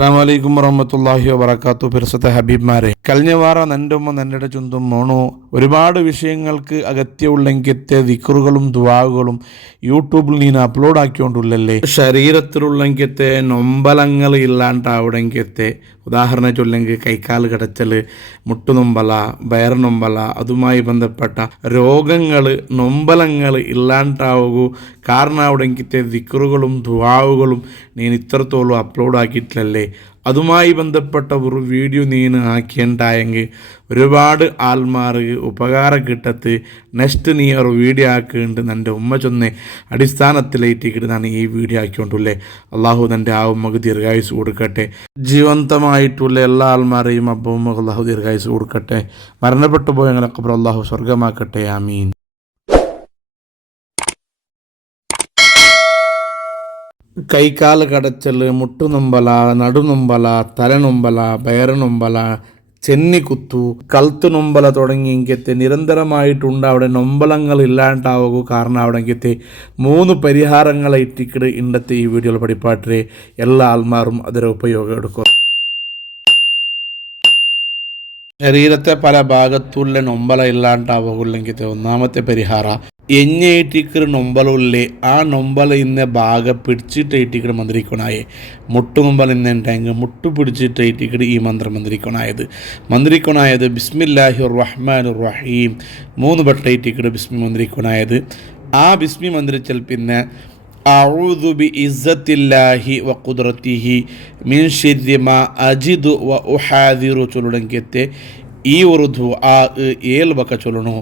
അസ്സലാമലൈക്കും വറഹ്മത്തുള്ളാഹി വബറകാത്തു. പരിശുദ്ധ ഹബീബ്മാരെ, കഴിഞ്ഞ വാരം നൻ്റെമ്മ നൻ്റെ ചുന്തും മോണു ഒരുപാട് വിഷയങ്ങൾക്ക് അഗത്യമുള്ളെങ്കിത്തെ ദിക്റുകളും ദുആകളും യൂട്യൂബിൽ നീ അപ്ലോഡ് ആക്കിക്കൊണ്ടുള്ളല്ലേ. ശരീരത്തിലുള്ളെങ്കിത്തെ നൊമ്പലങ്ങൾ ഇല്ലാണ്ടാവുടെങ്കിത്തെ ഉദാഹരണം ചൊല്ലെങ്കിൽ കൈക്കാൽ കടച്ചൽ, മുട്ടുനൊമ്പല, വയറുനൊമ്പല, അതുമായി ബന്ധപ്പെട്ട രോഗങ്ങൾ നൊമ്പലങ്ങൾ ഇല്ലാണ്ടാവൂ കാരണം അവിടെങ്കിത്തെ ദിക്റുകളും ദുആകളും നീ ഇത്രത്തോളം അപ്ലോഡ് ആക്കിയിട്ടില്ലല്ലേ. അതുമായി ബന്ധപ്പെട്ട ഒരു വീഡിയോ നീ ആക്കിയിട്ടുണ്ടായെങ്കിൽ ഒരുപാട് ആൾമാർക്ക് ഉപകാരം കിട്ടത്ത്. നെക്സ്റ്റ് നീ ഒരു വീഡിയോ ആക്കുന്നുണ്ട് എൻ്റെ ഉമ്മ ചൊന്നെ അടിസ്ഥാനത്തിലേറ്റിക്കിട്ട് ഞാൻ ഈ വീഡിയോ ആക്കിക്കൊണ്ടുള്ളേ. അള്ളാഹു തൻ്റെ ആ ഉമ്മക്ക് ദീർഘായുസ് കൊടുക്കട്ടെ. ജീവന്തമായിട്ടുള്ള എല്ലാ ആൾമാരെയും അപ്പം ഉമ്മക്ക് അള്ളാഹു ദീർഘായുസ് കൊടുക്കട്ടെ. മരണപ്പെട്ടു പോയ ഞങ്ങളൊക്കെ അള്ളാഹു സ്വർഗമാക്കട്ടെ. ആമീൻ. കൈക്കാൽ കടച്ചൽ, മുട്ടുനൊമ്പല, നടുനൊമ്പല, തലനൊമ്പല, വയറുനൊമ്പല, ചെന്നിക്കുത്തു, കഴുത്ത് നൊമ്പല തുടങ്ങി ഇങ്ങത്തെ നിരന്തരമായിട്ടുണ്ട് അവിടെ നൊമ്പലങ്ങൾ ഇല്ലാണ്ടാവുക കാരണം അവിടെ ഇങ്ങത്തെ 3 പരിഹാരങ്ങളെ ഇട്ടിക്കിട് ഇന്നത്തെ ഈ വീഡിയോയിൽ പഠിപ്പാട്ടേ എല്ലാ ആൾമാരും അതിന് ഉപയോഗം എടുക്കും. ശരീരത്തെ പല ഭാഗത്തുള്ള നൊമ്പല ഇല്ലാണ്ടാവുകയില്ലെങ്കിൽ ഒന്നാമത്തെ പരിഹാര എഞ്ഞേറ്റിക്കർ നൊമ്പലുള്ളേ ആ നൊമ്പല ഇന്ന ഭാഗ പിടിച്ചിട്ടേറ്റിക്കട് മന്ത്രിക്കണായേ. മുട്ടുനൊമ്പൽ ഇന്നുണ്ടെങ്കിൽ മുട്ടു പിടിച്ചിട്ടേറ്റിക്കട് ഈ മന്ത്രം മന്ത്രിക്കണായത് ബിസ്മില്ലാഹിർ റഹ്മാനിർ റഹീം 3 വട്ടേറ്റിക്കട് ബിസ്മി മന്ത്രിക്കണായത്. ആ ബിസ്മി മന്ത്രിച്ചാൽ പിന്നെ അഊദു ബി ഇസ്സത്തില്ലാഹി വ ഖുദ്റത്തിഹി മിൻ ശർരി മാ അജിദു വ ഉഹാദിറു ചൊല്ലുടെങ്കിത്തെ ഈ ഒരു ദുആ 7 വക ചൊല്ലണോ.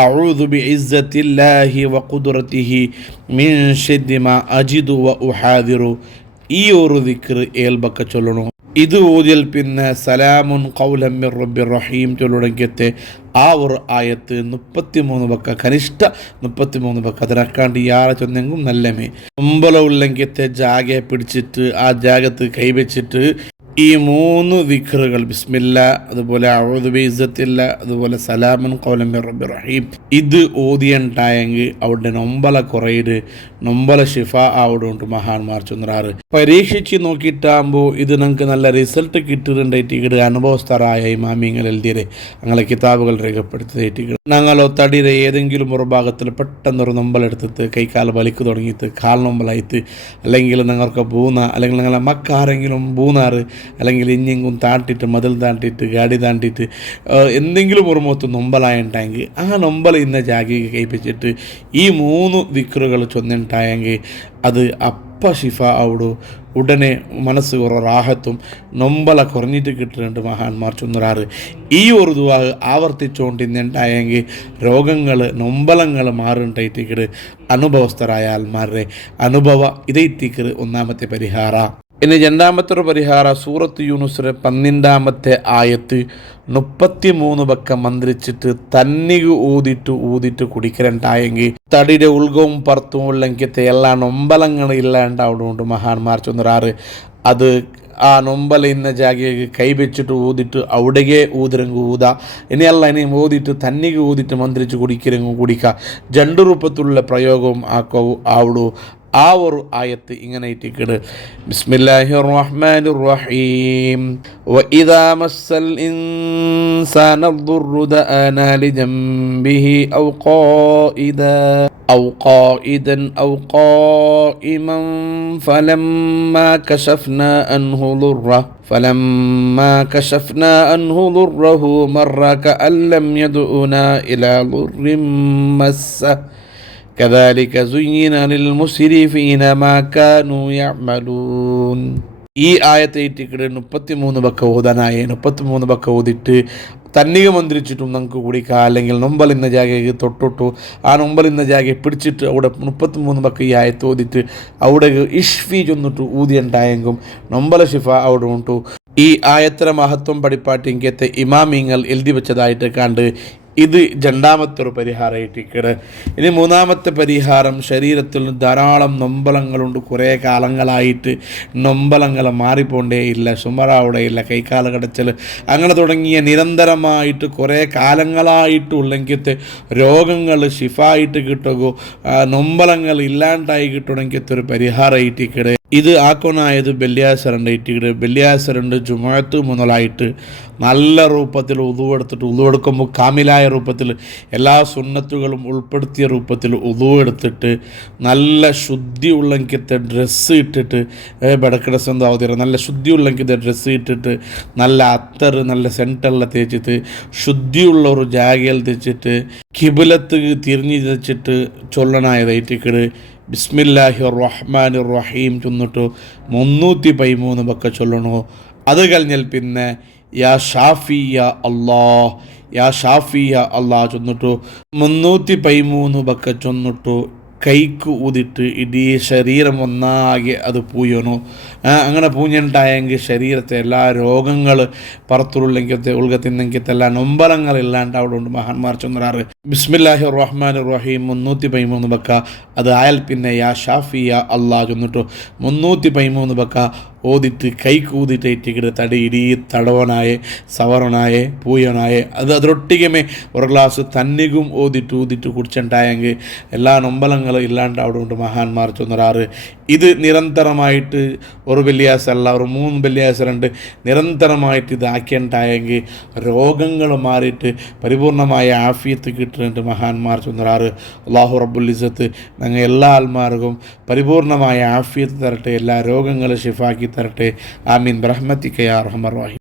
അഊദു ബി ഇസ്സത്തില്ലാഹി വ ഖുദ്റത്തിഹി മിൻ ശർരി മാ അജിദു വ ഉഹാദിറു ഈ ഒരു ദിക്ർ 7 വക ചൊല്ലണോ. ഇത് ഓതിയാൽ പിന്നെ സലാമുൻ ഖൗലൻ മിർ റബ്ബിർ റഹീം ചൊല്ലുടെങ്കിത്തെ ആ ഒരു ആയത്ത് 33 വക്ക, കനിഷ്ഠ 33 വക്ക. അതിനക്കാണ്ട് യാറെ ചൊന്നെങ്കും നല്ലമേ. നൊമ്പല ഉള്ളെങ്കിത്തെ ജാഗെ പിടിച്ചിട്ട് ആ ജാഗത്ത് കൈവച്ചിട്ട് ഈ 3 ദിക്റുകൾ ബിസ്മില്ലാ, അതുപോലെ അഊദു ബി ഇസ്സത്തില്ലാ, അതുപോലെ സലാമുൻ ഖൗലൻ മിർ റബ്ബിർ റഹീം ഇത് ഓതിയുണ്ടായെങ്കിൽ അവിടെ നൊമ്പല കുറയിട്, നൊമ്പല ഷിഫ ആവിടുണ്ട് മഹാന്മാർ ചൊന്നറാറ്. പരീക്ഷിച്ച് നോക്കിയിട്ടാകുമ്പോൾ ഇത് നമുക്ക് നല്ല റിസൾട്ട് കിട്ടുന്നുണ്ടായിട്ട് അനുഭവസ്ഥരായ ഇമാമിങ്ങൾ എഴുതിയത് ഞങ്ങളെ കിതാബുകൾ രേഖപ്പെടുത്തിയിട്ട് ഞങ്ങളോ തടിയുടെ ഏതെങ്കിലും ഒരു ഭാഗത്തിൽ പെട്ടെന്നൊരു നൊമ്പലെടുത്തിട്ട് കൈക്കാൽ വലിക്ക് തുടങ്ങിയിട്ട് കാൽ നൊമ്പലായിട്ട്, അല്ലെങ്കിൽ നിങ്ങൾക്ക് ബൂന, അല്ലെങ്കിൽ നിങ്ങളെ മക്കാരെങ്കിലും ബൂനാറ്, അല്ലെങ്കിൽ ഇഞ്ഞെങ്കും താണ്ടിട്ട് മതിൽ താണ്ടിട്ട് ഗാഡി താണ്ടിട്ട് എന്തെങ്കിലും ഒരു മൊത്ത് നൊമ്പലായിട്ടുണ്ടെങ്കിൽ ആ നൊമ്പല ഇന്ന ജാഗയ്ക്ക് കൈപ്പിച്ചിട്ട് ഈ 3 ദിക്റുകൾ ചൊന്നിട്ടായെങ്കിൽ അത് അപ്പ ഷിഫ ആവിടും. ഉടനെ മനസ്സ് കുറേ റാഹത്തും നൊമ്പല കുറഞ്ഞിട്ട് കിട്ടുന്നുണ്ട് മഹാന്മാർ ചൊന്നറാറ്. ഈ ഒരു ദുആ ആവർത്തിച്ചുകൊണ്ടിരുന്നുണ്ടായെങ്കിൽ രോഗങ്ങൾ നൊമ്പലങ്ങൾ മാറുണ്ടായിട്ടിക്കട് അനുഭവസ്ഥരായ ആൾമാരുടെ അനുഭവ ഇതേറ്റിക്കട് ഒന്നാമത്തെ പരിഹാര. ഇനി രണ്ടാമത്തെ ഒരു പരിഹാര സൂറത്ത് യൂനുസിലെ 12-ാമത്തെ ആയത്ത് 33 വക്ക മന്ത്രിച്ചിട്ട് തന്നിക്ക് ഊതിട്ട് കുടിക്കലുണ്ടായെങ്കിൽ തടിയുടെ ഉൾഗവും പുറത്തും ഉള്ളെങ്കിത്തെ എല്ലാ നൊമ്പലങ്ങളും ഇല്ലാണ്ടാവുന്നുണ്ട് മഹാന്മാർ ചൊന്നറാറ്. അത് ആ നൊമ്പല ഇന്ന ജാഗയ്ക്ക് കൈവച്ചിട്ട് ഊതിട്ട് അവിടേക്ക് ഊതിരങ്ങ് ഊതാ. ഇനിയല്ല ഇനി ഊതിട്ട് തന്നിക്ക് ഊതിട്ട് മന്ത്രിച്ച് കുടിക്കരങ്ങ് കുടിക്കുക. 2 രൂപത്തിലുള്ള പ്രയോഗവും ആവിടൂ. ആ ഒരു ആയത്ത് ഇങ്ങനെ ഇട്ടിക്കട് ബിസ്മില്ലാഹിർ റഹ്മാനിർ റഹീം വഇദാ മസ്സൽ ഇൻസാന ദുർറു ദഅനാ ലിജംബിഹി ഔ ഖായിദൻ ഔ ഖായിമൻ ഫലമ്മാ കശഫ്നാ അൻഹു ദുർറഹു മർറ കഅൻ ലം യദ്ഉനാ ഇലാ ദുർരിൻ മസ്സ കദാലിക സുയ്യിന ലിൽ മുസ്രിഫീന മാ കാനൂ യഅമലൂൻ. ഈ ആയത്തെ ഇട്ടിക്കട് 33 വക്ക ഓതാനായ 33 വക്ക ഓതിട്ട് തന്നിക മന്ത്രിച്ചിട്ടും നമുക്ക് കുടിക്കുക. അല്ലെങ്കിൽ നൊമ്പൽ ഇന്ന ജാഗയ്ക്ക് തൊട്ടിട്ടു ആ നൊമ്പൽ ഇന്ന ജാഗയെ പിടിച്ചിട്ട് അവിടെ 33 വക്ക ഈ ആയത്ത് ഓതിട്ട് അവിടെ ഇഷ്ഫി ചൊന്നിട്ട് ഊതിയുണ്ടായെങ്കും നൊമ്പല ഷിഫ അവിടെ ഉണ്ടു. ഈ ആയത്തിൻ്റെ മഹത്വം പഠിപ്പാട്ടിങ്കത്തെ ഇമാമിങ്ങൾ എഴുതി വെച്ചതായിട്ട് കണ്ട് ഇത് 2ാമത്തെ ഒരു പരിഹാരമായിട്ടിക്കട്. ഇനി 3ാമത്തെ പരിഹാരം ശരീരത്തിൽ ധാരാളം നൊമ്പലങ്ങളുണ്ട്. കുറേ കാലങ്ങളായിട്ട് നൊമ്പലങ്ങൾ മാറിപ്പോണ്ടേ ഇല്ല, സുമറാവിടെ ഇല്ല, കൈക്കാല കടച്ചൽ അങ്ങനെ തുടങ്ങിയ നിരന്തരമായിട്ട് കുറേ കാലങ്ങളായിട്ട് ഉള്ളെങ്കിലത്തെ രോഗങ്ങൾ ഷിഫായിട്ട് കിട്ടുകയോ നൊമ്പലങ്ങൾ ഇല്ലാണ്ടായി കിട്ടണമെങ്കിലത്തെ ഒരു പരിഹാരമായിട്ടിക്കട് ഇത് ആക്കൊനായത് വെള്ളിയാഴ്ച ഇട്ടിട്ട് വെള്ളിയാഴ്ച ജുമാഅത്ത് മുതലായിട്ട് നല്ല രൂപത്തിൽ ഉദുവെടുത്തിട്ട് ഉദുവെടുക്കുമ്പോൾ കാമിലായ രൂപത്തിൽ എല്ലാ സുന്നത്തുകളും ഉൾപ്പെടുത്തിയ രൂപത്തിൽ ഉദുവെടുത്തിട്ട് നല്ല ശുദ്ധി ഉള്ളെങ്കിത്തെ ഡ്രസ്സ് ഇട്ടിട്ട് ബടക്കിട സ്വന്തം നല്ല ശുദ്ധി ഉള്ളെങ്കിത്തെ ഡ്രസ്സ് ഇട്ടിട്ട് നല്ല അത്തർ നല്ല സെൻറ്ററിൽ തേച്ചിട്ട് ശുദ്ധിയുള്ള ഒരു ജാഗയിൽ തെച്ചിട്ട് കിബിലത്ത് തിരിഞ്ഞ് വെച്ചിട്ട് ചൊല്ലനായതായിട്ടിക്കട് ബിസ്മില്ലാഹി റഹ്മാൻ റഹീം ചൊന്നിട്ടു 313 പക്ക ചൊല്ലണോ. അത് കഴിഞ്ഞാൽ പിന്നെ യാ ഷാഫിയ അള്ളാഹ് യാ ഷാഫിയ അള്ളാഹ് ചൊന്നിട്ടു 313 പക്ക ചൊന്നിട്ടു കൈക്ക് ഊതിട്ട് ഇടീ ശരീരം ഒന്നാകെ അത് പൂയണോ. അങ്ങനെ പൂഞ്ഞിട്ടായെങ്കിൽ ശരീരത്തെ എല്ലാ രോഗങ്ങൾ പുറത്തുള്ളെങ്കിലത്തെ ഉൾഗത്തിന്നെങ്കിലത്തെ എല്ലാ നൊമ്പലങ്ങളില്ലാണ്ട് അവിടെ ഉണ്ട് മഹാന്മാർ ചൊന്നറാറ്. ബിസ്മില്ലാഹി റഹ്മാൻ റഹീം 313 പക്ക അത് ആയാൽ പിന്നെ യാ ഷാഫിയ അള്ളാഹ് ചൊന്നിട്ടു 313 പക്ക ഓതിട്ട് കൈക്ക് ഊതിട്ടേറ്റിക്കിട്ട് തടി ഇടീ തടവനായേ സവറനായേ പൂയനായേ അതൊട്ടികമേ ഒരു ഗ്ലാസ് തന്നികും ഊതിട്ട് കുടിച്ചിട്ടായെങ്കിൽ എല്ലാ നൊമ്പലങ്ങളും ഇല്ലാണ്ട് അവിടെ ഉണ്ട് മഹാന്മാർ ചൊന്നറാറ്. ഇത് നിരന്തരമായിട്ട് ഒരു വെള്ളിയാഴ്ച അല്ല ഒരു 3 വെള്ളിയാഴ്ച നിരന്തരമായിട്ട് ഇതാക്കിയിട്ടായെങ്കിൽ രോഗങ്ങൾ മാറിയിട്ട് പരിപൂർണമായ ആഫിയത്ത് കിട്ടുന്നുണ്ട് മഹാന്മാർ ചൊന്നറാറ്. അല്ലാഹു റബ്ബുൽ ഇസ്സത്ത് ഞങ്ങൾ എല്ലാ ആൾമാർക്കും പരിപൂർണമായ ആഫിയത്ത് തരട്ടെ, എല്ലാ രോഗങ്ങളും ഷിഫാക്കി തരട്ടെ. ആമീൻ ബിറഹ്മതിക യാ അർഹമർ റഹീം.